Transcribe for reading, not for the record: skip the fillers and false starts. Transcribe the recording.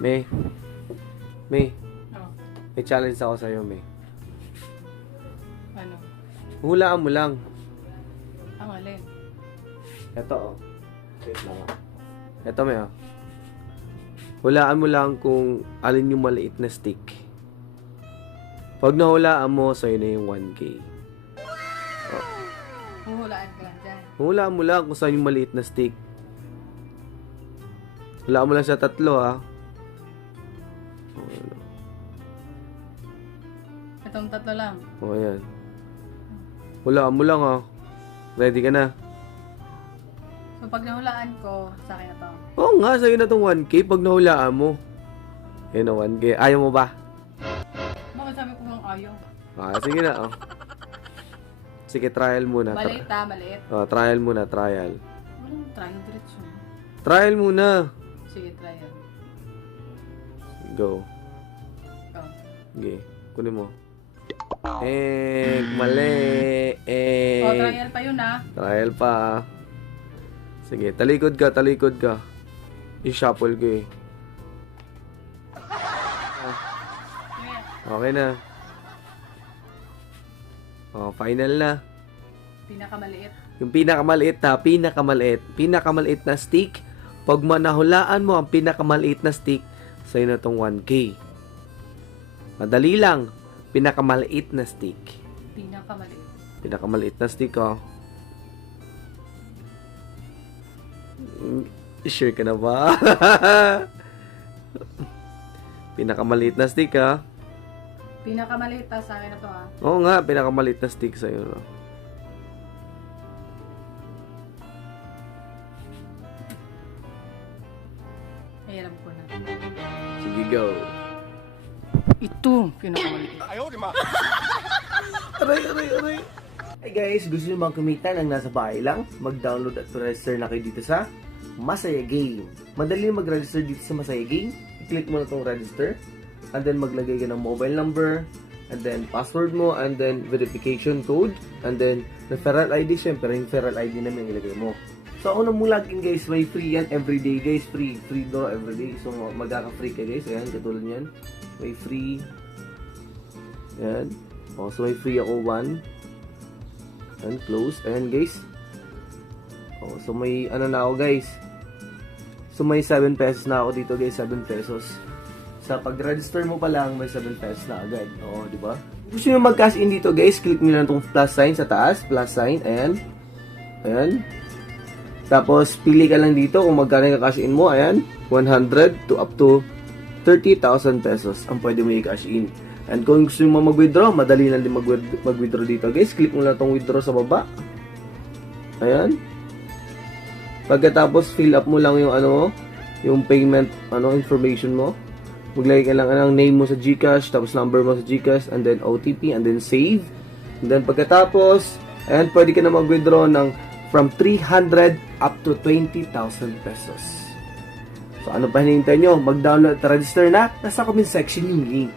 May. May. Oh, May challenge ako sa'yo, May. ano? Hulaan mo lang. Ang alin? Ito, oh. Wait lang, oh. Ito, May, oh. Hulaan mo lang kung alin yung maliit na stick. Pag nahulaan mo, sa'yo na yung 1K. Huhulaan ka lang dyan. Hulaan mo lang kung saan yung maliit na stick. Hulaan mo lang sa 3, ha. Itong 3 lang. O, ayan. Hulaan mo lang, ha. Ready ka na? So, pag nahulaan ko, sa akin na to. Oo nga, sa'yo na tong 1K pag nahulaan mo. Yun o, 1K. Ayaw mo ba? Bakit sabi ko bang ayaw? Sige na, oh. Sige, trial muna. Maliit maliit. Trial muna, trial. Walang try ng diretso. Trial muna. Sige, try yan. Go. Go. Sige, kunin mo. Mali. Oh, trial pa yun ah. Trial pa. Sige, talikod ka, talikod ka. I-shuffle ko eh. Sige. Okay na. Final na. Pinakamaliit. Yung pinakamaliit na, pinakamaliit na stick. Pag manahulaan mo ang pinakamaliit na stick, sa'yo na tong 1K. Madali lang. Pinakamaliit na stick. Pinakamaliit. Pinakamaliit na stick, oh. Sure ka na ba? Pinakamaliit na stick, ha? Pinakamaliit sa akin na to ah. Oo nga, pinakamaliit na stick sa'yo, no? Ay, alam ko na. Sige, go. Ito, pinakamaliit. Aray, aray, aray. Hey guys, gusto nyo bang kumita ng nasa bahay lang? Mag-download at register na kayo dito sa Masaya Game. Madali mag-register dito sa Masaya Game. I-click mo na itong register. And then maglagay ka ng mobile number. And then password mo. And then verification code. And then referral ID. Siyempre, yung referral ID namin ilagay mo. So, ako na mong login guys. May free yan everyday guys. Free draw everyday. So, magkaka-free ka guys. Ayan, katulad yan. May free. Ayan. So, may free ako 1. And close. Ayan guys. So may ano na ako guys. So may 7 pesos na ako dito guys. 7 pesos. Sa pag-register mo pa lang, may 7 pesos na agad. Oo, di ba? Gusto nyo mag-cash in dito guys, click nyo lang itong plus sign sa taas. Plus sign. Ayan. Ayan. Tapos pili ka lang dito kung magkano yung cash in mo. Ayan. 100 to up to 30,000 pesos ang pwede mo i-cash in. And kung gusto mo mag-withdraw, madali lang din mag-withdraw dito guys. Click mo lang itong withdraw sa baba. Ayan. Pagkatapos, fill up mo lang yung yung payment information mo. Maglagay ka lang ng name mo sa GCash, tapos number mo sa GCash, and then OTP, and then save. And then pagkatapos, ayan, pwede ka na mag-withdraw ng from 300 up to 20,000 pesos. So ano pa hinihintay nyo? Mag-download at register na. Nasa comment section yung link.